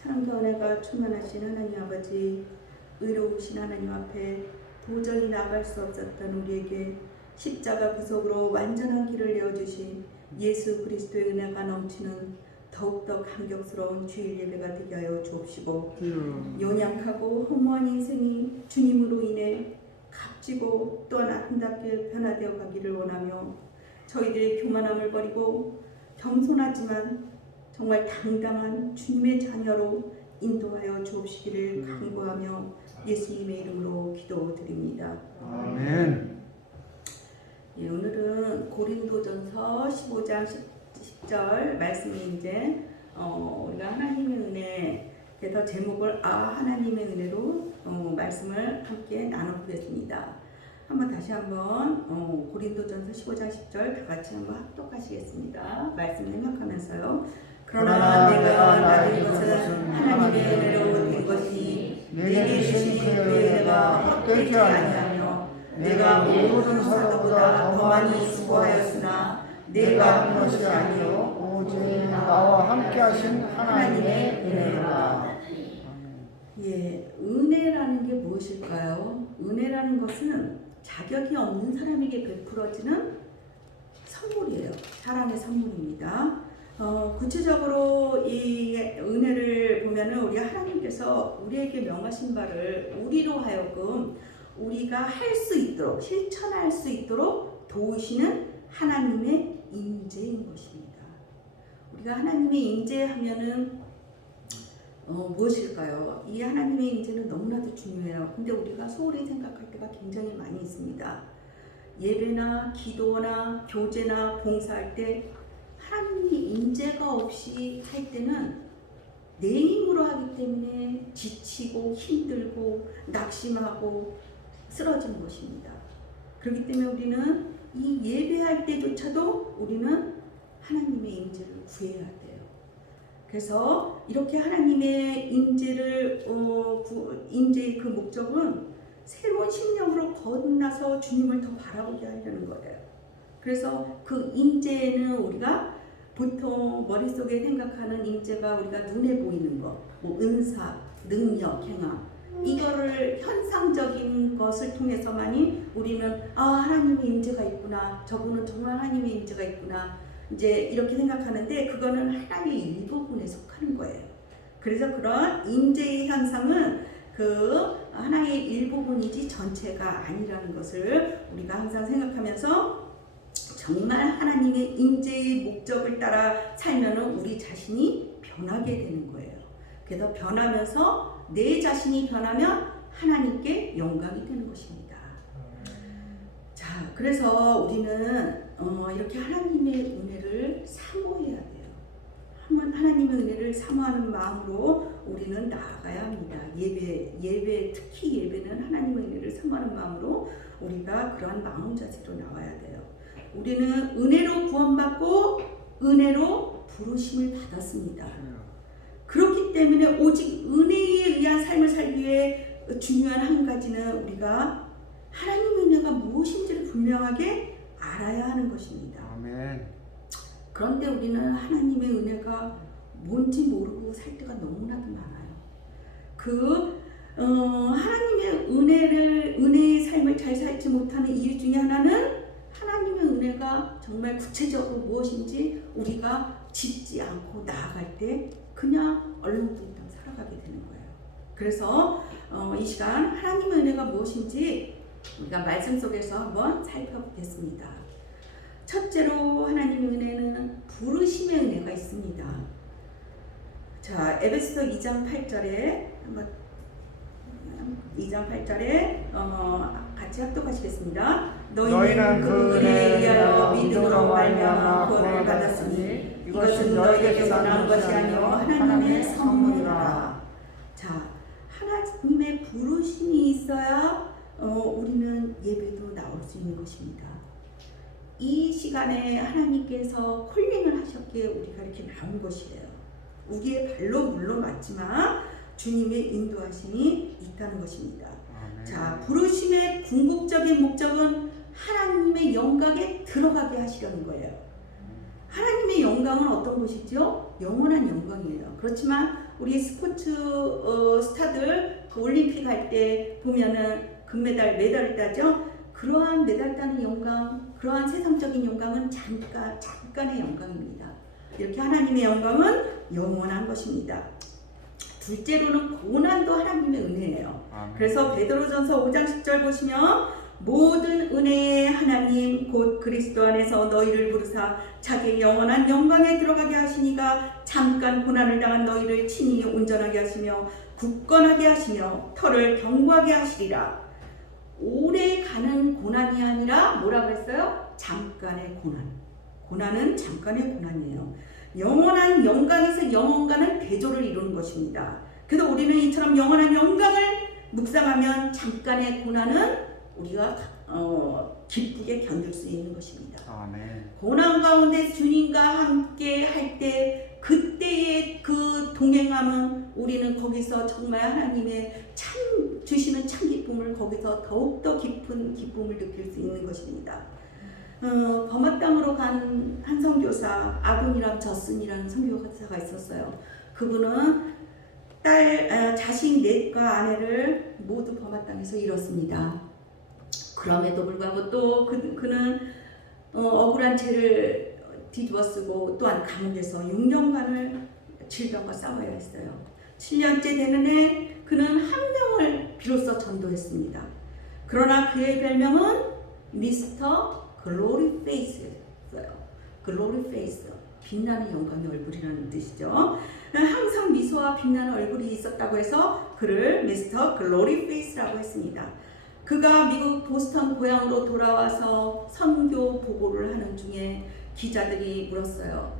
사랑과 은혜가 충만하신 하나님 아버지, 의로우신 하나님 앞에 도저히 나아갈 수 없었던 우리에게 십자가 구속으로 완전한 길을 내어주신 예수 그리스도의 은혜가 넘치는 더욱더 감격스러운 주일 예배가 되게 하여 주옵시고, 연약하고 허무한 인생이 주님으로 인해 값지고 또한 아름답게 변화되어 가기를 원하며, 저희들의 교만함을 버리고 겸손하지만 정말 당당한 주님의 자녀로 인도하여 주옵시기를 간구하며 예수님의 이름으로 기도드립니다. 아멘. 예, 오늘은 고린도전서 15장 10절 말씀이 이제 우리가 하나님의 은혜, 그래서 제목을 하나님의 은혜로 말씀을 함께 나눠보겠습니다. 한번 다시 한번 고린도전서 15장 10절 다 같이 한번 합독하시겠습니다. 말씀 생각하면서요. 그러나 내가 나된 것은 하나님의 은혜로 된 것이니 내게 주신 그의 은혜가 헛되지 아니하며 내가 모든 사람보다 더 많이 수고하였으나 내가 한 것이 아니요 오직 나와 함께 하신 하나님의 은혜라. 예, 은혜라는 게 무엇일까요? 은혜라는 것은 자격이 없는 사람에게 베풀어지는 선물이에요. 사랑의 선물입니다. 구체적으로 이 은혜를 보면은 우리가 하나님께서 우리에게 명하신 바를 우리로 하여금 우리가 할 수 있도록, 실천할 수 있도록 도우시는 하나님의 인재인 것입니다. 우리가 하나님의 인재하면은 무엇일까요? 이 하나님의 인재는 너무나도 중요해요. 근데 우리가 소홀히 생각할 때가 굉장히 많이 있습니다. 예배나 기도나 교제나 봉사할 때 하나님이 인재가 없이 할 때는 내 힘으로 하기 때문에 지치고 힘들고 낙심하고 쓰러지는 것입니다. 그렇기 때문에 우리는 이 예배할 때조차도 우리는 하나님의 인재를 구해야 돼요. 그래서 이렇게 하나님의 인재의 그 목적은 새로운 심령으로 거듭나서 주님을 더 바라보게 하려는 거예요. 그래서 그 인재는 우리가 보통 머릿속에 생각하는 인재가 우리가 눈에 보이는 것, 뭐 은사, 능력, 행함, 이거를 현상적인 것을 통해서만이 우리는 하나님의 인재가 있구나, 저분은 정말 하나님의 인재가 있구나, 이제 이렇게 생각하는데 그거는 하나님의 일부분에 속하는 거예요. 그래서 그런 인재의 현상은 그 하나의 일부분이지 전체가 아니라는 것을 우리가 항상 생각하면서 정말 하나님의 인재의 목적을 따라 살면은 우리 자신이 변하게 되는 거예요. 그래서 변하면서 내 자신이 변하면 하나님께 영광이 되는 것입니다. 자, 그래서 우리는 이렇게 하나님의 은혜를 사모해야 돼요. 하나님의 은혜를 사모하는 마음으로 우리는 나아가야 합니다. 예배, 특히 예배는 하나님의 은혜를 사모하는 마음으로 우리가 그러한 마음 자세로 나와야 돼요. 우리는 은혜로 구원받고 은혜로 부르심을 받았습니다. 그렇기 때문에 오직 은혜에 의한 삶을 살기 위해 중요한 한 가지는 우리가 하나님의 은혜가 무엇인지를 분명하게 알아야 하는 것입니다. 아멘. 그런데 우리는 하나님의 은혜가 뭔지 모르고 살 때가 너무나도 많아요. 하나님의 은혜의 삶을 잘 살지 못하는 이유 중에 하나는 하나님의 은혜가 정말 구체적으로 무엇인지 우리가 짚지 않고 나아갈 때 그냥 얼렁뚱땅 살아가게 되는 거예요. 그래서 이 시간 하나님의 은혜가 무엇인지 우리가 말씀 속에서 한번 살펴보겠습니다. 첫째로 하나님의 은혜는 부르심의 은혜가 있습니다. 자, 에베소서 2장 8절에 한번 2장 8절에 같이 합독하시겠습니다. 너희는 그 은혜에 의하여 믿음으로 말미암아 구원을 받았으니 이것은 너희에게서 난 것이 아니요 하나님의 선물이라. 자, 하나님의 부르심이 있어야 우리는 예배도 나올 수 있는 것입니다. 이 시간에 하나님께서 콜링을 하셨기에 우리가 이렇게 나온 것이에요. 우리의 발로 물론 맞지만 주님의 인도하심이 있다는 것입니다. 아멘. 자, 부르심의 궁극적인 목적은 하나님의 영광에 들어가게 하시려는 거예요. 하나님의 영광은 어떤 것이죠? 영원한 영광이에요. 그렇지만 우리 스포츠 스타들 그 올림픽 할 때 보면은 금메달, 메달을 따죠. 그러한 메달 따는 영광, 그러한 세상적인 영광은 잠깐의 영광입니다. 이렇게 하나님의 영광은 영원한 것입니다. 둘째로는 고난도 하나님의 은혜예요. 그래서 베드로전서 5장 10절 보시면 모든 은혜의 하나님 곧 그리스도 안에서 너희를 부르사 자기의 영원한 영광에 들어가게 하시니가 잠깐 고난을 당한 너희를 친히 온전하게 하시며 굳건하게 하시며 터를 견고하게 하시리라. 오래 가는 고난이 아니라 뭐라고 했어요? 잠깐의 고난. 고난은 잠깐의 고난이에요. 영원한 영광에서 영원과는 대조를 이루는 것입니다. 그래서 우리는 이처럼 영원한 영광을 묵상하면 잠깐의 고난은 우리가 기쁘게 견딜 수 있는 것입니다. 아멘. 고난 가운데 주님과 함께 할 때 그때의 그 동행함은 우리는 거기서 정말 하나님의 주시는 참 기쁨을 거기서 더욱더 깊은 기쁨을 느낄 수 있는 것입니다. 버마 땅으로 간 한 선교사 아군이랑 저슨이라는 선교사가 있었어요. 그분은 자신 넷과 아내를 모두 버마 땅에서 잃었습니다. 그럼에도 불구하고 또 그는 억울한 죄를 뒤집어쓰고 또한 감옥에서 6년간을 질병과 싸워야 했어요. 7년째 되는 해 그는 한 명을 비로소 전도했습니다. 그러나 그의 별명은 미스터 글로리 페이스였어요. 글로리 페이스, 빛나는 영광의 얼굴이라는 뜻이죠. 항상 미소와 빛나는 얼굴이 있었다고 해서 그를 미스터 글로리 페이스라고 했습니다. 그가 미국 보스턴 고향으로 돌아와서 선교 보고를 하는 중에 기자들이 물었어요.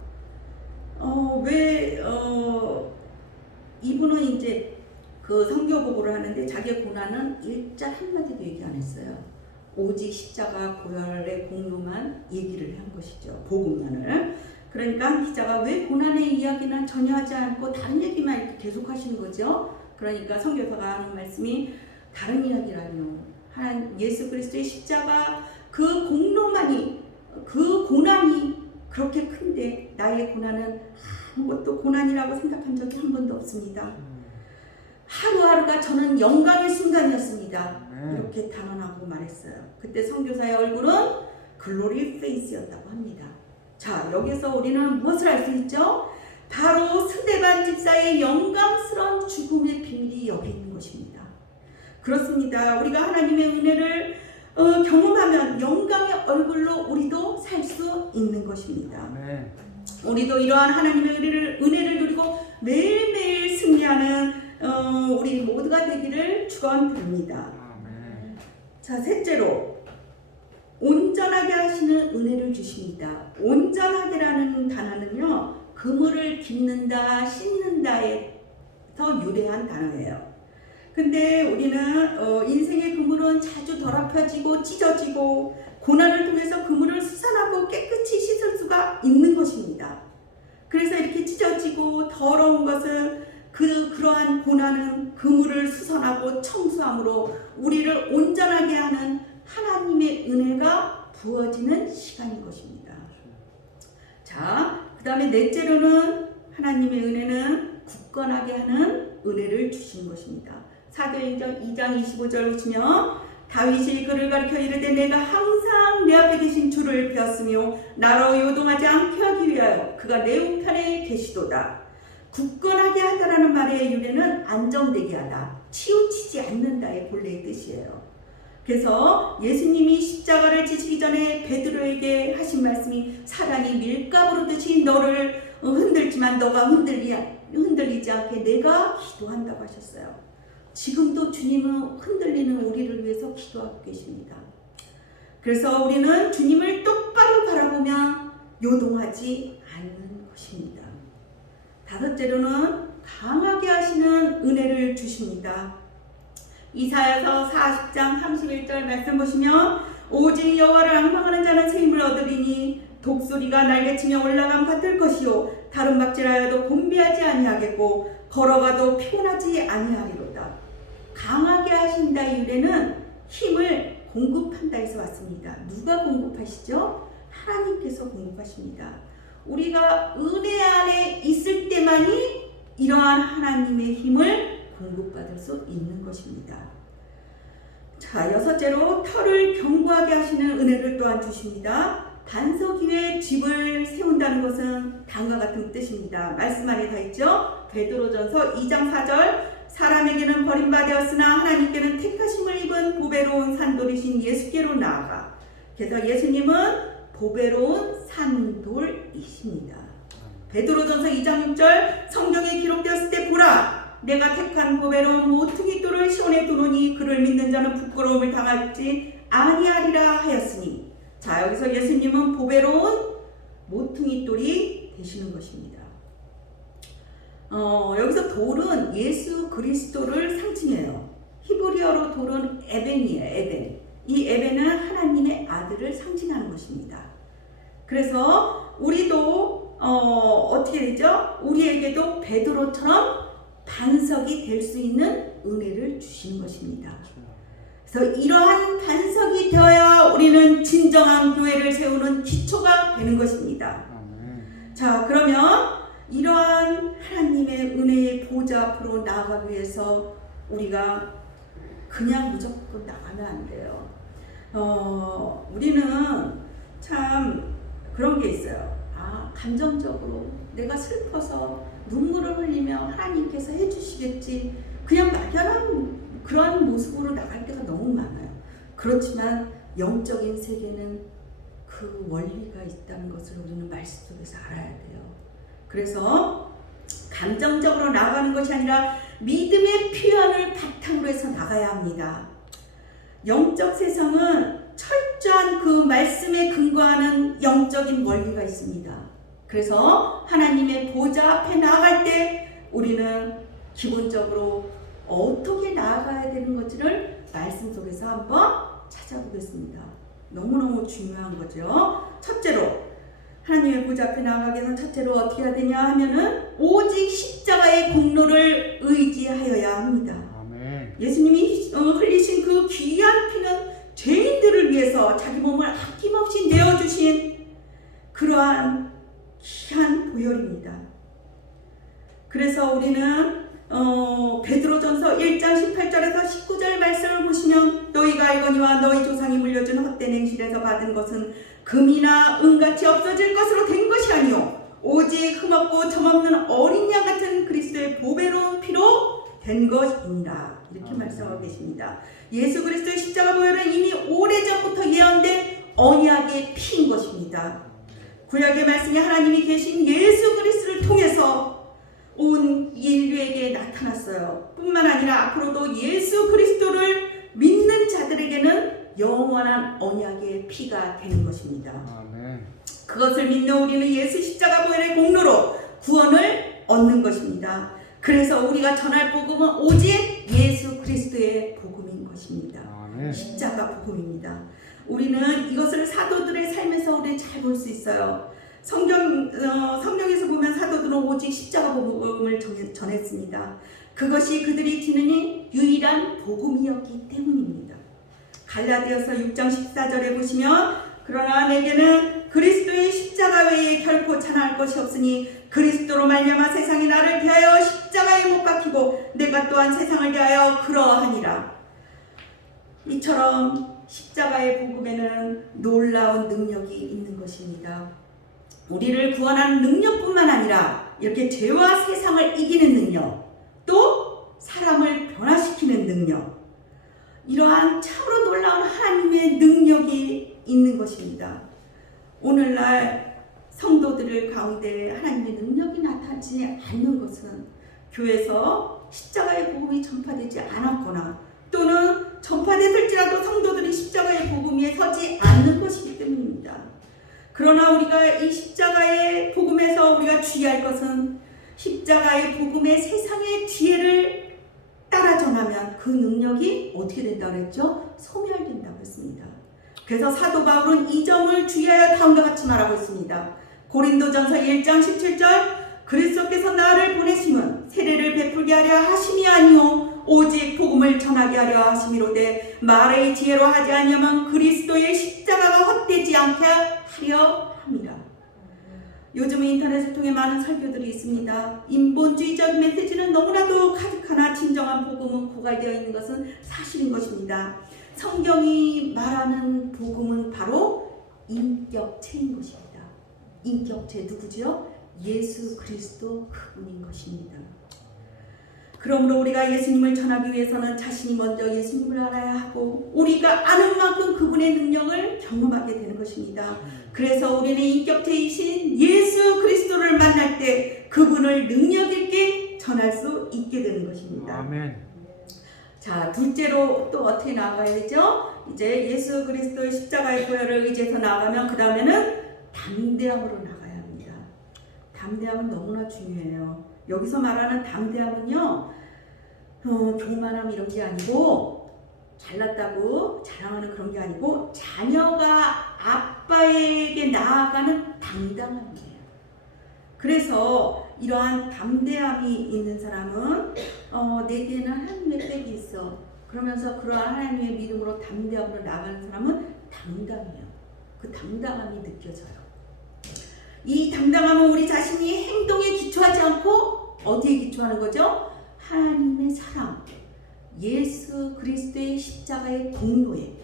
이분은 이제 그 선교 보고를 하는데 자기의 고난은 일자 한마디도 얘기 안 했어요. 오직 십자가 고열의 공로만 얘기를 한 것이죠. 복음만을. 그러니까 한 기자가 왜 고난의 이야기는 전혀 하지 않고 다른 얘기만 이렇게 계속 하시는 거죠. 그러니까 선교사가 하는 말씀이 다른 이야기라뇨. 예수 그리스도의 십자가 그 공로만이, 그 고난이 그렇게 큰데 나의 고난은 아무것도 고난이라고 생각한 적이 한 번도 없습니다. 하루하루가 저는 영광의 순간이었습니다. 이렇게 단언하고 말했어요. 그때 선교사의 얼굴은 글로리 페이스였다고 합니다. 자, 여기서 우리는 무엇을 알 수 있죠? 바로 스데반 집사의 영광스러운 죽음의 비밀이 여기 있는 것입니다. 그렇습니다. 우리가 하나님의 은혜를 경험하면 영광의 얼굴로 우리도 살 수 있는 것입니다. 우리도 이러한 하나님의 은혜를 누리고 매일매일 승리하는 우리 모두가 되기를 축원드립니다. 자, 셋째로 온전하게 하시는 은혜를 주십니다. 온전하게라는 단어는요, 그물을 깁는다, 씻는다에서 유래한 단어예요. 근데 우리는 인생의 그물은 자주 더럽혀지고 찢어지고 고난을 통해서 그물을 수선하고 깨끗이 씻을 수가 있는 것입니다. 그래서 이렇게 찢어지고 더러운 것은 그러한 고난은 그물을 수선하고 청소함으로 우리를 온전하게 하는 하나님의 은혜가 부어지는 시간인 것입니다. 자, 그 다음에 넷째로는 하나님의 은혜는 굳건하게 하는 은혜를 주시는 것입니다. 사도행전 2장 25절 보시면 다윗이 그를 가리켜 이르되 내가 항상 내 앞에 계신 주를 배웠으며 나로 요동하지 않게 하기 위하여 그가 내 우편에 계시도다. 굳건하게 하다라는 말의 유래는 안정되게 하다, 치우치지 않는다의 본래의 뜻이에요. 그래서 예수님이 십자가를 지시기 전에 베드로에게 하신 말씀이 사단이 밀가부르듯이 너를 흔들지만 너가 흔들리지 않게 내가 기도한다고 하셨어요. 지금도 주님은 흔들리는 우리를 위해서 기도하고 계십니다. 그래서 우리는 주님을 똑바로 바라보면 요동하지 않는 것입니다. 다섯째로는 강하게 하시는 은혜를 주십니다. 이사야서 40장 31절 말씀 보시면 오직 여호와를 앙망하는 자는 새 힘을 얻으리니 독수리가 날개치며 올라감 같을 것이요 다른 박질하여도 곤비하지 아니하겠고 걸어가도 피곤하지 아니하리로다. 강하게 하신다의 유래는 힘을 공급한다에서 왔습니다. 누가 공급하시죠? 하나님께서 공급하십니다. 우리가 은혜 안에 있을 때만이 이러한 하나님의 힘을 공급받을 수 있는 것입니다. 자, 여섯째로 터를 견고하게 하시는 은혜를 또한 주십니다. 반석 위에 집을 세운다는 것은 다음과 같은 뜻입니다. 말씀 안에 다 있죠? 베드로전서 2장 4절, 사람에게는 버림받았으나 하나님께는 택하심을 입은 보배로운 산돌이신 예수께로 나아가. 그래서 예수님은 보배로운 산돌이십니다. 베드로전서 2장 6절, 성경에 기록되었을 때 보라, 내가 택한 보배로운 모퉁이 돌을 시온에 두노니 그를 믿는 자는 부끄러움을 당할지 아니하리라 하였으니. 자, 여기서 예수님은 보배로운 모퉁이 돌이 되시는 것입니다. 여기서 돌은 예수 그리스도를 상징해요. 히브리어로 돌은 에벤이에요. 에벤. 이 에벤은 하나님의 아들을 상징하는 것입니다. 그래서 우리도 어떻게 되죠? 우리에게도 베드로처럼 반석이 될 수 있는 은혜를 주시는 것입니다. 그래서 이러한 반석이 되어야 우리는 진정한 교회를 세우는 기초가 되는 것입니다. 자, 그러면 이러한 하나님의 은혜의 보좌 앞으로 나아가기 위해서 우리가 그냥 무조건 나가면 안 돼요. 우리는 참 그런 게 있어요. 감정적으로 내가 슬퍼서 눈물을 흘리며 하나님께서 해주시겠지, 그냥 막연한 그런 모습으로 나갈 때가 너무 많아요. 그렇지만 영적인 세계는 그 원리가 있다는 것을 우리는 말씀 속에서 알아야 돼요. 그래서 감정적으로 나아가는 것이 아니라 믿음의 표현을 바탕으로 해서 나가야 합니다. 영적 세상은 철저한 그 말씀에 근거하는 영적인 원리가 있습니다. 그래서 하나님의 보좌 앞에 나아갈 때 우리는 기본적으로 어떻게 나아가야 되는 건지를 말씀 속에서 한번 찾아보겠습니다. 너무너무 중요한 거죠. 첫째로 하나님의 보좌 앞에 나아가기 위해서 첫째로 어떻게 해야 되냐 하면은 오직 십자가의 공로를 의지하여야 합니다. 아멘. 예수님이 흘리신 그 귀한 피는 죄인들을 위해서 자기 몸을 아낌없이 내어주신 그러한 귀한 보혈입니다. 그래서 우리는 베드로전서 1장 18절에서 19절 말씀을 보시면 너희가 알거니와 너희 조상이 물려준 헛된 행실에서 받은 것은 금이나 은같이 없어질 것으로 된 것이 아니요 오직 흠없고 점없는 어린 양 같은 그리스도의 보배로운 피로 된 것이니라. 이렇게 말씀하고 계십니다. 예수 그리스도의 십자가 보혈은 이미 오래전부터 예언된 언약의 피인 것입니다. 구약의 말씀이 하나님이 계신 예수 그리스도를 통해서 온 인류에게 나타났어요. 뿐만 아니라 앞으로도 예수 그리스도를 믿는 자들에게는 영원한 언약의 피가 되는 것입니다. 아멘. 그것을 믿는 우리는 예수 십자가 보혈의 공로로 구원을 얻는 것입니다. 그래서 우리가 전할 복음은 오직 예수 그리스도의 복음인 것입니다. 아멘. 십자가 복음입니다. 우리는 이것을 사도들의 삶에서 우리 잘 볼 수 있어요. 성경에서 보면 사도들은 오직 십자가 복음을 전했습니다. 그것이 그들이 지닌 유일한 복음이었기 때문입니다. 갈라디아서 6장 14절에 보시면 그러나 내게는 그리스도의 십자가 외에 결코 찬할 것이 없으니 그리스도로 말미암아 세상이 나를 대하여 십자가에 못 박히고 내가 또한 세상을 대하여 그러하니라. 이처럼 십자가의 복음에는 놀라운 능력이 있는 것입니다. 우리를 구원하는 능력뿐만 아니라 이렇게 죄와 세상을 이기는 능력, 또 사람을 변화시키는 능력, 이러한 참으로 놀라운 하나님의 능력이 있는 것입니다. 오늘날 성도들 가운데 하나님의 능력이 나타나지 않는 것은 교회에서 십자가의 복음이 전파되지 않았거나 또는 전파됐을지라도 성도들이 십자가의 복음 위에 서지 않는 것이기 때문입니다. 그러나 우리가 이 십자가의 복음에서 우리가 주의할 것은 십자가의 복음의 세상의 지혜를 따라 전하면 그 능력이 어떻게 된다고 했죠? 소멸된다고 했습니다. 그래서 사도 바울은 이 점을 주의하여 다음과 같이 말하고 있습니다. 고린도전서 1장 17절 그리스도께서 나를 보내심은 세례를 베풀게 하려 하심이 아니오 오직 복음을 전하게 하려 하심이로되 말의 지혜로 하지 아니하면 그리스도의 십자가가 헛되지 않게 하려 함이라. 요즘 인터넷을 통해 많은 설교들이 있습니다. 인본주의적 메시지는 너무나도 가득하나 진정한 복음은 고갈되어 있는 것은 사실인 것입니다. 성경이 말하는 복음은 바로 인격체인 것입니다. 인격체 누구지요? 예수 그리스도 그분인 것입니다. 그러므로 우리가 예수님을 전하기 위해서는 자신이 먼저 예수님을 알아야 하고 우리가 아는 만큼 그분의 능력을 경험하게 되는 것입니다. 그래서 우리는 인격체이신 예수 그리스도를 만날 때 그분을 능력 있게 전할 수 있게 되는 것입니다. 아멘. 자, 둘째로 또 어떻게 나아가야죠? 이제 예수 그리스도의 십자가의 보혈을 의지해서 나아가면 그 다음에는 담대함으로 나가야 합니다. 담대함은 너무나 중요해요. 여기서 말하는 담대함은요, 교만함 이런 게 아니고 잘났다고 자랑하는 그런 게 아니고 자녀가 아빠에게 나아가는 당당함이에요. 그래서 이러한 담대함이 있는 사람은 내게는 하나님의 백이 있어. 그러면서 그러한 하나님의 믿음으로 담대함으로 나아가는 사람은 당당해요. 그 당당함이 느껴져요. 이 당당함은 우리 자신이 행동에 기초하지 않고 어디에 기초하는 거죠? 하나님의 사랑, 예수 그리스도의 십자가의 공로에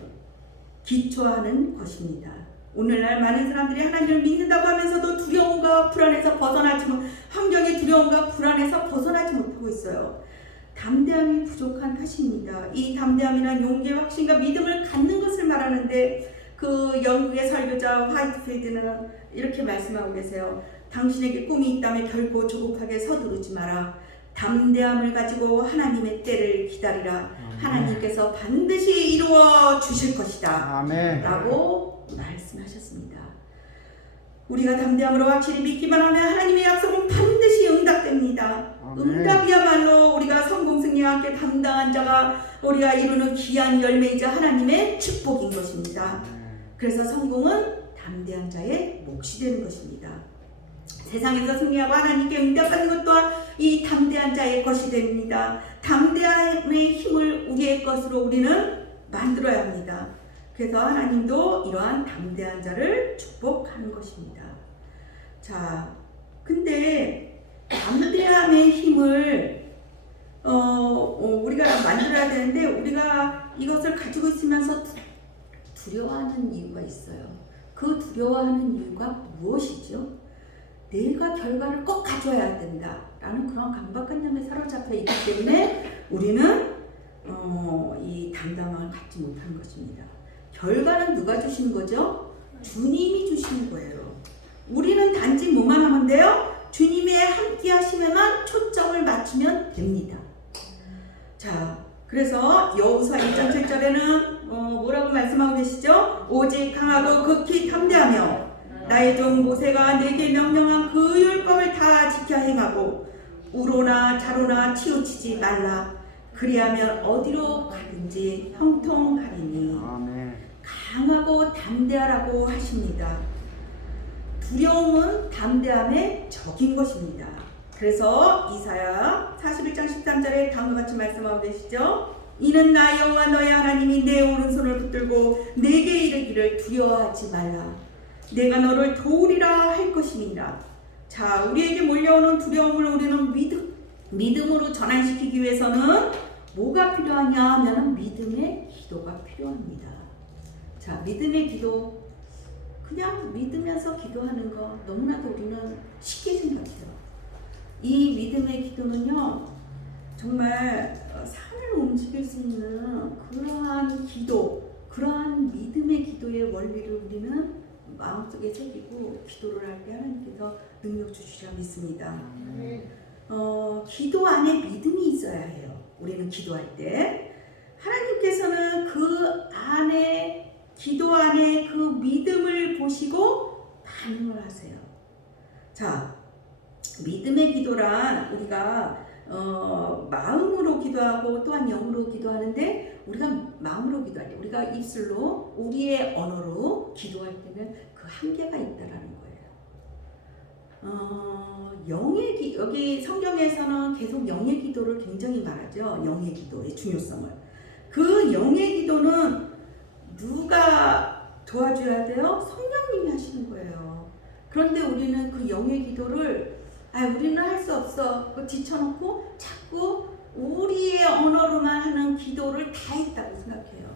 기초하는 것입니다. 오늘날 많은 사람들이 하나님을 믿는다고 하면서도 두려움과 불안에서 환경의 두려움과 불안에서 벗어나지 못하고 있어요. 담대함이 부족한 탓입니다. 이 담대함이란 용기의 확신과 믿음을 갖는 것을 말하는데 그 영국의 설교자 화이트필드는 이렇게 말씀하고 계세요. 당신에게 꿈이 있다면 결코 조급하게 서두르지 마라. 담대함을 가지고 하나님의 때를 기다리라. 하나님께서 반드시 이루어 주실 것이다. 아멘. 라고 말씀하셨습니다. 우리가 담대함으로 확실히 믿기만 하면 하나님의 약속은 반드시 응답됩니다. 아멘. 응답이야말로 우리가 성공 승리와 함께 당당한 자가 우리가 이루는 귀한 열매이자 하나님의 축복인 것입니다. 그래서 성공은 담대한 자의 몫이 되는 것입니다. 세상에서 승리하고 하나님께 응답받는 것 또한 이 담대한 자의 것이 됩니다. 담대함의 힘을 우리의 것으로 우리는 만들어야 합니다. 그래서 하나님도 이러한 담대한 자를 축복하는 것입니다. 자, 근데 담대함의 힘을 우리가 만들어야 되는데 우리가 이것을 가지고 있으면서 두려워하는 이유가 있어요. 그 두려워하는 이유가 무엇이죠? 내가 결과를 꼭 가져야 된다 라는 그런 강박관념에 사로잡혀 있기 때문에 우리는 이 담당을 갖지 못하는 것입니다. 결과는 누가 주시는 거죠? 주님이 주시는 거예요. 우리는 단지 뭐만 하면 돼요? 주님의 함께 하심에만 초점을 맞추면 됩니다. 자, 그래서 여호수아 1장 7절에는 뭐라고 말씀하고 계시죠? 오직 강하고 극히 담대하며 나의 종 모세가 내게 명령한 그 율법을 다 지켜 행하고 우로나 자로나 치우치지 말라. 그리하면 어디로 가든지 형통하리니. 아멘. 강하고 담대하라고 하십니다. 두려움은 담대함의 적인 것입니다. 그래서 이사야 41장 13절에 다음과 같이 말씀하고 계시죠? 이는 나 여호와 너의 하나님이 내 오른손을 붙들고 내게 이르기를 두려워하지 말라. 내가 너를 도우리라 할 것이니라. 자, 우리에게 몰려오는 두려움을 우리는 믿음으로 전환시키기 위해서는 뭐가 필요하냐 하면 믿음의 기도가 필요합니다. 자, 믿음의 기도, 그냥 믿으면서 기도하는 거 너무나도 우리는 쉽게 생각해요. 이 믿음의 기도는요, 정말 산을 움직일 수 있는 그러한 기도, 그러한 믿음의 기도의 원리를 우리는 마음속에 새기고 기도를 할 때 하나님께서 능력 주시리라 믿습니다. 기도 안에 믿음이 있어야 해요. 우리는 기도할 때 하나님께서는 그 안에 기도 안에 그 믿음을 보시고 반응을 하세요. 자, 믿음의 기도란 우리가 마음으로 기도하고 또한 영으로 기도하는데 우리가 마음으로 기도할 때 우리가 입술로 우리의 언어로 기도할 때는 그 한계가 있다라는 거예요. 여기 성경에서는 계속 영의 기도를 굉장히 말하죠. 영의 기도의 중요성을. 그 영의 기도는 누가 도와줘야 돼요? 성령님이 하시는 거예요. 그런데 우리는 그 영의 기도를 우리는 할 수 없어. 그 지쳐놓고 자꾸 우리의 언어로만 하는 기도를 다 했다고 생각해요.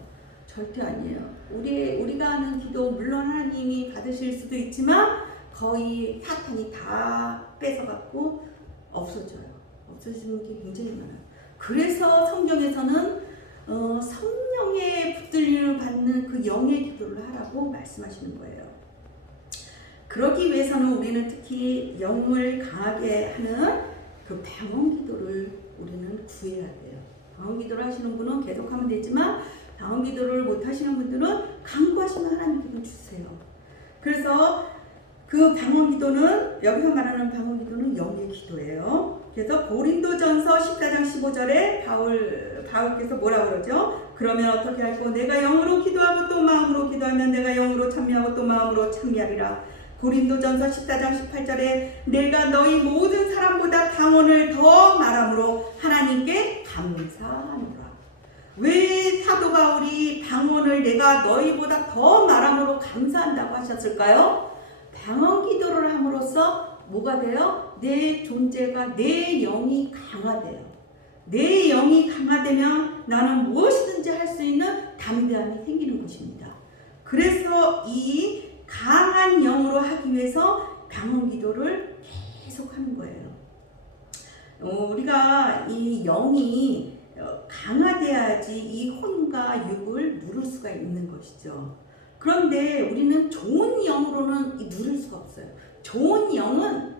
절대 아니에요. 우리가 하는 기도 물론 하나님이 받으실 수도 있지만 거의 사탄이 다 뺏어갖고 없어져요. 없어지는 게 굉장히 많아요. 그래서 성경에서는 성령의 붙들림을 받는 그 영의 기도를 하라고 말씀하시는 거예요. 그러기 위해서는 우리는 특히 영을 강하게 하는 그 방언 기도를 우리는 구해야 돼요. 방언 기도를 하시는 분은 계속하면 되지만 방언 기도를 못 하시는 분들은 간구하시면 하나님께 주세요. 그래서 그 방언 기도는 여기서 말하는 방언 기도는 영의 기도예요. 그래서 고린도전서 14장 15절에 바울께서 뭐라 그러죠? 그러면 어떻게 할꼬? 내가 영으로 기도하고 또 마음으로 기도하면 내가 영으로 찬미하고 또 마음으로 찬미하리라. 고린도전서 14장 18절에 내가 너희 모든 사람보다 방언을 더 말함으로 하나님께 감사하노라. 왜 사도 바울이 방언을 내가 너희보다 더 말함으로 감사한다고 하셨을까요? 방언 기도를 함으로써 뭐가 돼요? 내 존재가, 내 영이 강화돼요. 내 영이 강화되면 나는 무엇이든지 할 수 있는 담대함이 생기는 것입니다. 그래서 이 강한 영으로 하기 위해서 방언 기도를 계속 하는 거예요. 우리가 이 영이 강화돼야지 이 혼과 육을 누를 수가 있는 것이죠. 그런데 우리는 좋은 영으로는 누를 수가 없어요. 좋은 영은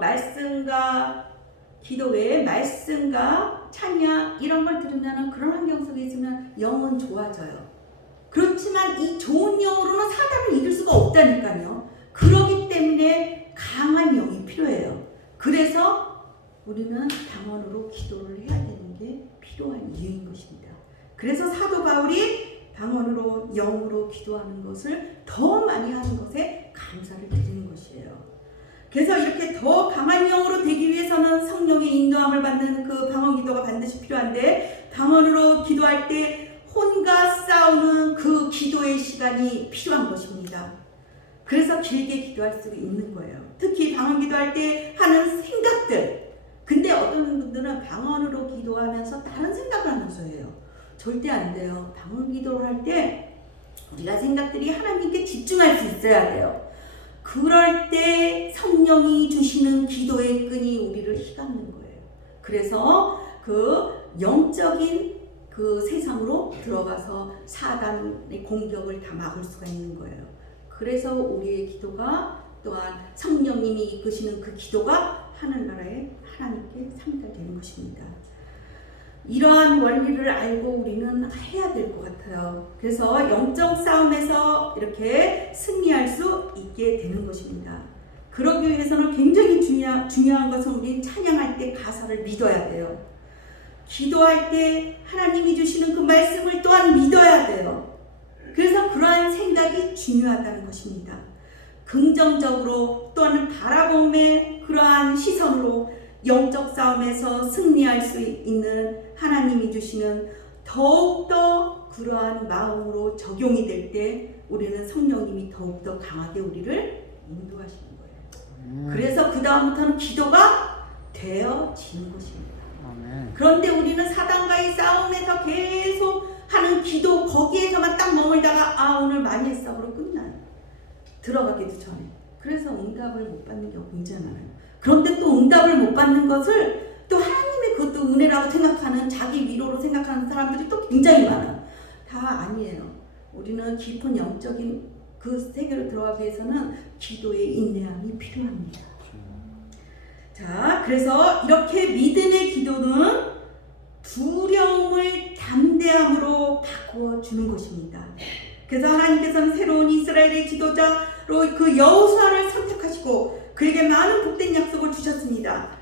말씀과 기도 외에 말씀과 찬양 이런 걸 들으면 그런 환경 속에 있으면 영은 좋아져요. 그렇지만 이 좋은 영으로는 사단을 이길 수가 없다니까요. 그렇기 때문에 강한 영이 필요해요. 그래서 우리는 방언으로 기도를 해야 되는 게 필요한 이유인 것입니다. 그래서 사도 바울이 방언으로 영으로 기도하는 것을 더 많이 하는 것에 감사를 드리는 것이에요. 그래서 이렇게 더 강한 영으로 되기 위해서는 성령의 인도함을 받는 그 방언 기도가 반드시 필요한데 방언으로 기도할 때 혼과 싸우는 그 기도의 시간이 필요한 것입니다. 그래서 길게 기도할 수 있는 거예요. 특히 방언 기도할 때 하는 생각들. 근데 어떤 분들은 방언으로 기도하면서 다른 생각을 하면서 해요. 절대 안 돼요. 방언 기도를 할 때 우리가 생각들이 하나님께 집중할 수 있어야 돼요. 그럴 때 성령이 주시는 기도의 끈이 우리를 휘감는 거예요. 그래서 그 영적인 그 세상으로 들어가서 사단의 공격을 다 막을 수가 있는 거예요. 그래서 우리의 기도가 또한 성령님이 이끄시는 그 기도가 하늘나라에 하나님께 상달되는 것입니다. 이러한 원리를 알고 우리는 해야 될 것 같아요. 그래서 영적 싸움에서 이렇게 승리할 수 있게 되는 것입니다. 그러기 위해서는 굉장히 중요한 것은 우리 찬양할 때 가사를 믿어야 돼요. 기도할 때 하나님이 주시는 그 말씀을 또한 믿어야 돼요. 그래서 그러한 생각이 중요하다는 것입니다. 긍정적으로 또는 바라봄의 그러한 시선으로 영적 싸움에서 승리할 수 있는 하나님이 주시는 더욱더 그러한 마음으로 적용이 될 때 우리는 성령님이 더욱더 강하게 우리를 인도하시는 거예요. 그래서 그 다음부터는 기도가 되어지는 것입니다. 그런데 우리는 사단과의 싸움에서 계속 하는 기도 거기에서만 딱 머물다가 오늘 많이 했어 그러고 끝나요. 들어가기도 전에. 그래서 응답을 못 받는 경우가 굉장히 많아요. 그런데 또 응답을 못 받는 것을 또 하나님의 그것도 은혜라고 생각하는 자기 위로로 생각하는 사람들이 또 굉장히 많아요. 다 아니에요. 우리는 깊은 영적인 그 세계로 들어가기 위해서는 기도의 인내함이 필요합니다. 자, 그래서 이렇게 믿음의 기도는 두려움을 담대함으로 바꾸어 주는 것입니다. 그래서 하나님께서는 새로운 이스라엘의 지도자로 그 여호수아를 선택하시고 그에게 많은 복된 약속을 주셨습니다.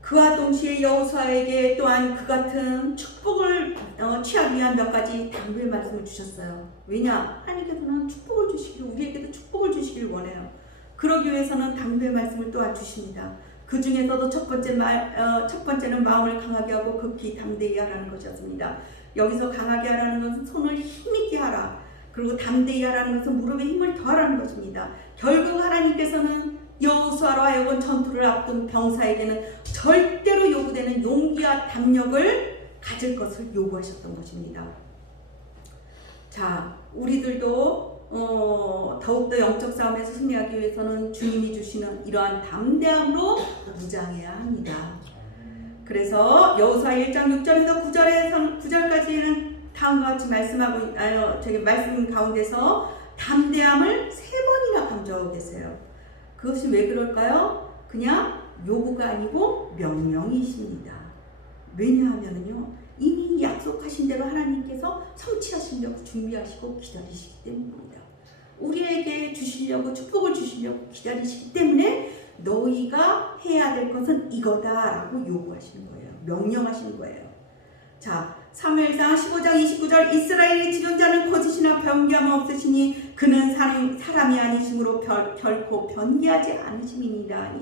그와 동시에 여호수아에게 또한 그 같은 축복을 취하기 위한 몇 가지 당부의 말씀을 주셨어요. 왜냐? 하나님께서는 축복을 주시기를, 우리에게도 축복을 주시기를 원해요. 그러기 위해서는 당부의 말씀을 또한 주십니다. 그 중에서도 첫 번째는 마음을 강하게 하고 극히 담대히 하라는 것이었습니다. 여기서 강하게 하라는 것은 손을 힘있게 하라. 그리고 담대히 하라는 것은 무릎에 힘을 더하라는 것입니다. 결국 하나님께서는 여호수아로 하여금 전투를 앞둔 병사에게는 절대로 요구되는 용기와 담력을 가질 것을 요구하셨던 것입니다. 자, 우리들도 더욱더 영적 싸움에서 승리하기 위해서는 주님이 주시는 이러한 담대함으로 무장해야 합니다. 그래서 여호수아 1장 6절에서 9절까지는 다음과 같이 말씀 가운데서 담대함을 3번이나 강조하고 계세요. 그것이 왜 그럴까요? 그냥 요구가 아니고 명령이십니다. 왜냐하면요, 이미 약속하신 대로 하나님께서 성취하시려고 준비하시고 기다리시기 때문입니다. 우리에게 주시려고, 축복을 주시려고 기다리시기 때문에 너희가 해야 될 것은 이거다라고 요구하시는 거예요. 명령하시는 거예요. 자, 사무엘상 15장 29절 이스라엘의 지존자는 거짓이나 변개함 없으시니 그는 사람이 아니심으로 결코 변개하지 않으심이니라.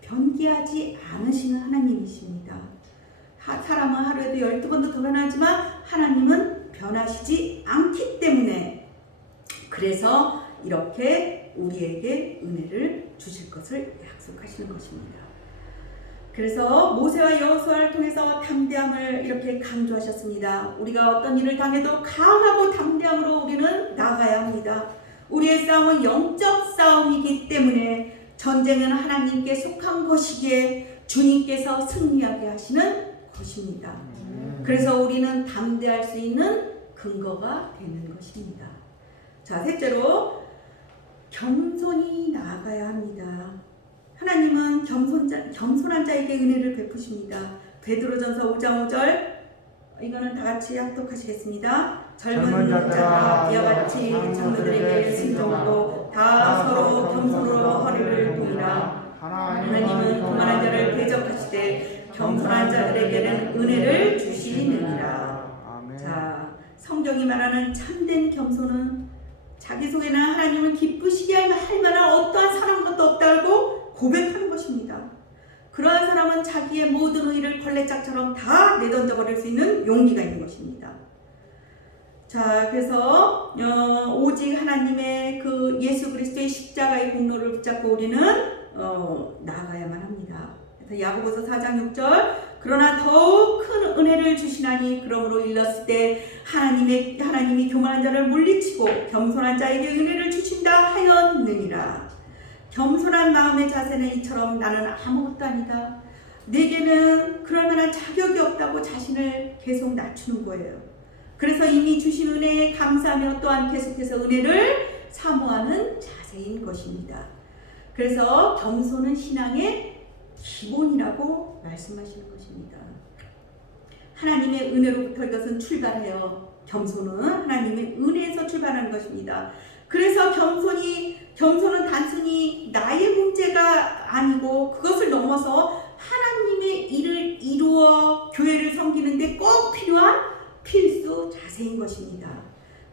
변개하지 않으시는 하나님이십니다. 사람은 하루에도 12번도 더 변하지만 하나님은 변하시지 않기 때문에, 그래서 이렇게 우리에게 은혜를 주실 것을 약속하시는 것입니다. 그래서 모세와 여호수아를 통해서 담대함을 이렇게 강조하셨습니다. 우리가 어떤 일을 당해도 강하고 담대함으로 우리는 나가야 합니다. 우리의 싸움은 영적 싸움이기 때문에 전쟁은 하나님께 속한 것이기에 주님께서 승리하게 하시는 것입니다. 그래서 우리는 담대할 수 있는 근거가 되는 것입니다. 자, 셋째로 겸손히 나아가야 합니다. 하나님은 겸손한 자에게 은혜를 베푸십니다. 베드로전서 5장 5절, 이거는 다 같이 합독하시겠습니다. 젊은 자들아 이와 같이 장로들에게 순종하고 다 서로 겸손으로 허리를 동이라. 하나님은 교만한 자를 대적하시되 겸손한 자들에게는 은혜를 주시느니라. 자, 성경이 말하는 참된 겸손은 자기 속에는 하나님을 기쁘시게 할 만한 어떠한 사람 것도 없다고 고백하는 것입니다. 그러한 사람은 자기의 모든 의를 걸레짝처럼 다 내던져 버릴 수 있는 용기가 있는 것입니다. 자, 그래서 오직 하나님의 그 예수 그리스도의 십자가의 공로를 붙잡고 우리는 나아가야만 합니다. 그래서 야고보서 4장 6절, 그러나 더욱 큰 은혜를 주시나니 그러므로 일렀을 때 하나님이 교만한 자를 물리치고 겸손한 자에게 은혜를 주신다 하였느니라. 겸손한 마음의 자세는 이처럼 나는 아무것도 아니다, 내게는 그럴 만한 자격이 없다고 자신을 계속 낮추는 거예요. 그래서 이미 주신 은혜에 감사하며 또한 계속해서 은혜를 사모하는 자세인 것입니다. 그래서 겸손은 신앙의 기본이라고 말씀하시는 것입니다. 하나님의 은혜로부터 이것은 출발해요. 겸손은 하나님의 은혜에서 출발하는 것입니다. 그래서 겸손은 단순히 나의 문제가 아니고 그것을 넘어서 하나님의 일을 이루어 교회를 섬기는데 꼭 필요한 필수 자세인 것입니다.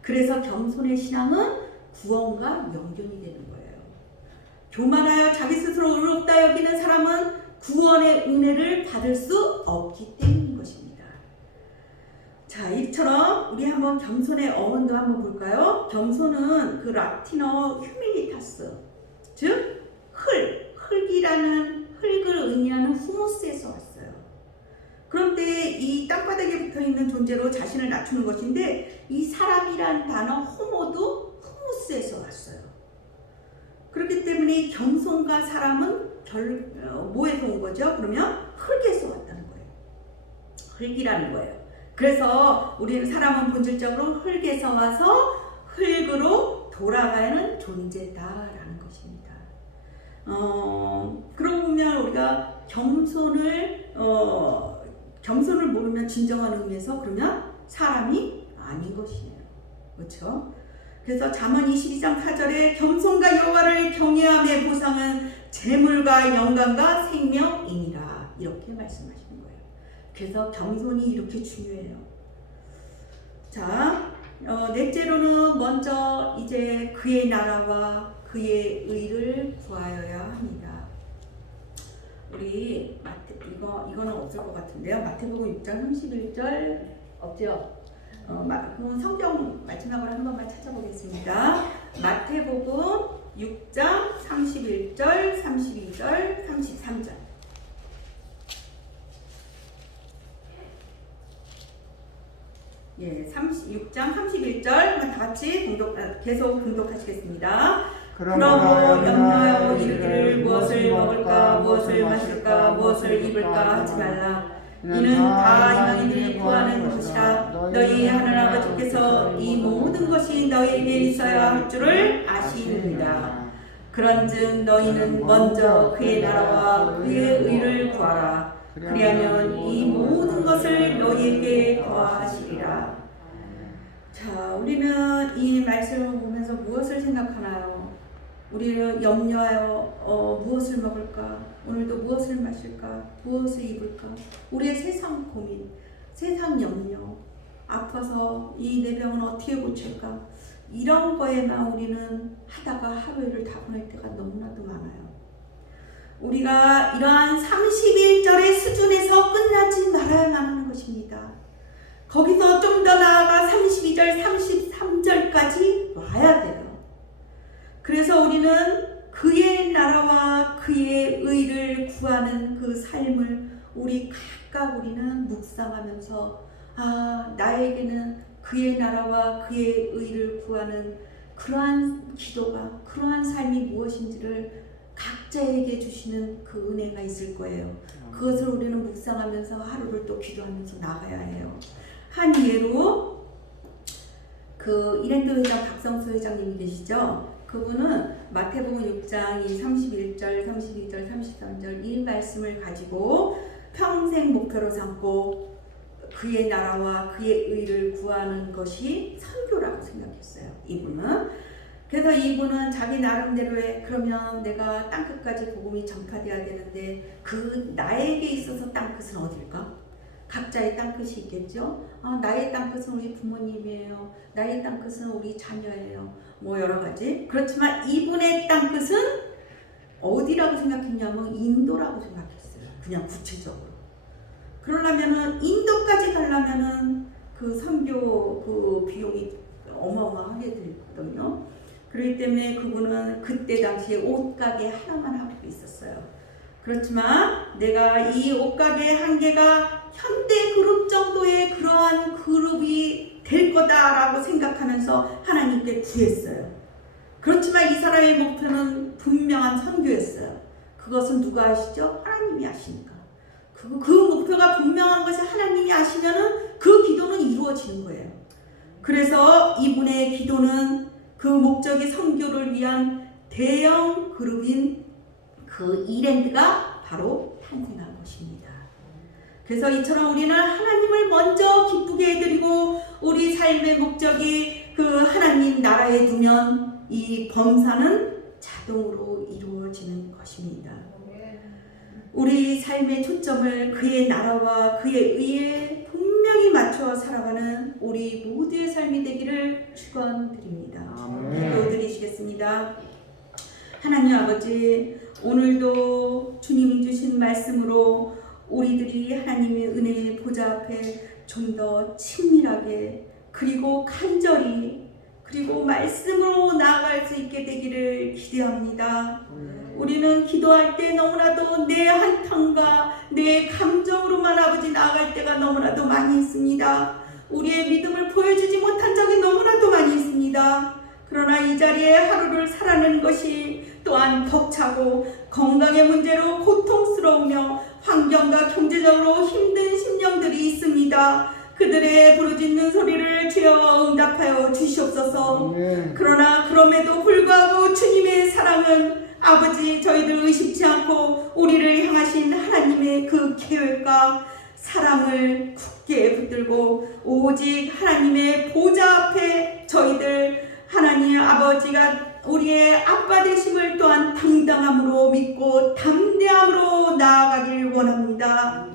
그래서 겸손의 신앙은 구원과 연결이 되는 거예요. 교만하여 자기 스스로 의롭다 여기는 사람은 구원의 은혜를 받을 수 없기 때문인 것입니다. 자, 이처럼 우리 한번 겸손의 어원도 한번 볼까요? 겸손은 그 라틴어 휴밀리타스, 즉 흙이라는 흙을 의미하는 후무스에서 왔어요. 그런데 이 땅바닥에 붙어있는 존재로 자신을 낮추는 것인데, 이 사람이란 단어 호모도 후무스에서 왔어요. 그렇기 때문에 겸손과 사람은 뭐에서 온 거죠? 그러면 흙에서 왔다는 거예요. 흙이라는 거예요. 그래서 우리는 사람은 본질적으로 흙에서 와서 흙으로 돌아가는 존재다라는 것입니다. 그러고 보면 우리가 겸손을 모르면 진정한 의미에서 그러면 사람이 아닌 것이에요. 그렇죠? 그래서 잠언 22장 4절에 겸손과 여호와를 경외함의 보상은 재물과 영광과 생명이니라, 이렇게 말씀하시는 거예요. 그래서 겸손이 이렇게 중요해요. 자, 넷째로는 먼저 이제 그의 나라와 그의 의를 구하여야 합니다. 우리 이거는 없을 것 같은데요. 마태복음 6장 31절 없죠? 그럼 성경 마지막으로 한 번만 찾아보겠습니다. 마태복음 6장 31절, 32절, 33절. 예, 6장 31절 다 같이 계속 공독하시겠습니다. 그러므로 염려하여 이르기를 무엇을 먹을까, 무엇을 마실까, 무엇을 입을까 하지 말라. 이는 다 이방인들이 구하는 것이라. 너희 하늘 아버지께서 이 모든 것이 너희에게 있어야 할 줄을 아시느니라. 그런즉 너희는 먼저 그의 나라와 그의 의를 구하라. 그리하면 이 모든 것을 너희에게 더하시리라. 자, 우리는 이 말씀을 보면서 무엇을 생각하나요? 우리는 염려하여 무엇을 먹을까? 오늘도 무엇을 마실까? 무엇을 입을까? 우리의 세상 고민, 세상 염려, 아파서 이 내 병은 어떻게 고칠까? 이런 거에만 우리는 하다가 하루를 다 보낼 때가 너무나도 많아요. 우리가 이러한 31절의 수준에서 끝나지 말아야만 하는 것입니다. 거기서 좀 더 나아가 32절, 33절까지 와야 돼요. 그래서 우리는 그의 나라와 그의 의를 구하는 그 삶을 우리 각각 우리는 묵상하면서 나에게는 그의 나라와 그의 의를 구하는 그러한 기도가, 그러한 삶이 무엇인지를 각자에게 주시는 그 은혜가 있을 거예요. 그것을 우리는 묵상하면서 하루를 또 기도하면서 나가야 해요. 한 예로 그 이랜드 회장 박성수 회장님이 계시죠? 그분은 마태복음 6장 31절, 32절, 33절 이 말씀을 가지고 평생 목표로 삼고 그의 나라와 그의 의를 구하는 것이 선교라고 생각했어요. 이분은. 그래서 이분은 자기 나름대로의 그러면 내가 땅끝까지 복음이 전파돼야 되는데 그 나에게 있어서 땅끝은 어딜까? 각자의 땅끝이 있겠죠. 나의 땅끝은 우리 부모님이에요. 나의 땅끝은 우리 자녀예요. 뭐 여러 가지. 그렇지만 이분의 땅끝은 어디라고 생각했냐면 인도라고 생각했어요. 그냥 구체적으로. 그러려면은 인도까지 가려면은 그 선교 그 비용이 어마어마하게 들거든요. 그렇기 때문에 그분은 그때 당시에 옷가게 하나만 하고 있었어요. 그렇지만 내가 이 옷가게 한 개가 현대그룹 정도의 그러한 그룹이 될 거다라고 생각하면서 하나님께 구했어요. 그렇지만 이 사람의 목표는 분명한 선교였어요. 그것은 누가 아시죠? 하나님이 아시니까. 그 목표가 분명한 것을 하나님이 아시면은 그 기도는 이루어지는 거예요. 그래서 이분의 기도는 그 목적이 선교를 위한 대형 그룹인 그 이랜드가 바로 탄생한 것입니다. 그래서 이처럼 우리는 하나님을 먼저 기쁘게 해드리고 우리 삶의 목적이 그 하나님 나라에 두면 이 범사는 자동으로 이루어지는 것입니다. 우리 삶의 초점을 그의 나라와 그의 의에 분명히 맞춰 살아가는 우리 모두의 삶이 되기를 축원드립니다. 기도드리시겠습니다. 하나님 아버지, 오늘도 주님이 주신 말씀으로 우리들이 하나님의 은혜의 보좌 앞에 좀 더 친밀하게 그리고 간절히 그리고 말씀으로 나아갈 수 있게 되기를 기대합니다. 우리는 기도할 때 너무나도 내 한탄과 내 감정으로만 아버지 나아갈 때가 너무나도 많이 있습니다. 우리의 믿음을 보여주지 못한 적이 너무나도 많이 있습니다. 그러나 이 자리에 하루를 살아내는 것이 또한 벅차고 건강의 문제로 고통스러우며 환경과 경제적으로 힘든 심령들이 있습니다. 그들의 부르짖는 소리를 주여 응답하여 주시옵소서. 그러나 그럼에도 불구하고 주님의 사랑은 아버지 저희들 의심치 않고 우리를 향하신 하나님의 그 계획과 사랑을 굳게 붙들고 오직 하나님의 보좌 앞에 저희들 하나님 아버지가 우리의 아빠 되심을 또한 당당함으로 믿고 담대함으로 나아가길 원합니다.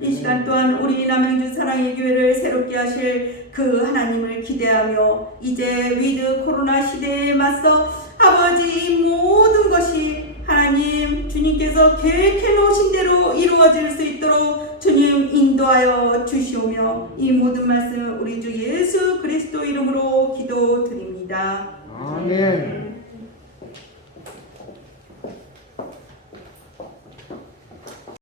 이 시간 또한 우리 남양주 사랑의 교회를 새롭게 하실 그 하나님을 기대하며 이제 위드 코로나 시대에 맞서 아버지 이 모든 것이 하나님 주님께서 계획해 놓으신 대로 이루어질 수 있도록 주님 인도하여 주시오며 이 모든 말씀 우리 주 예수 그리스도 이름으로 기도드립니다. 아멘.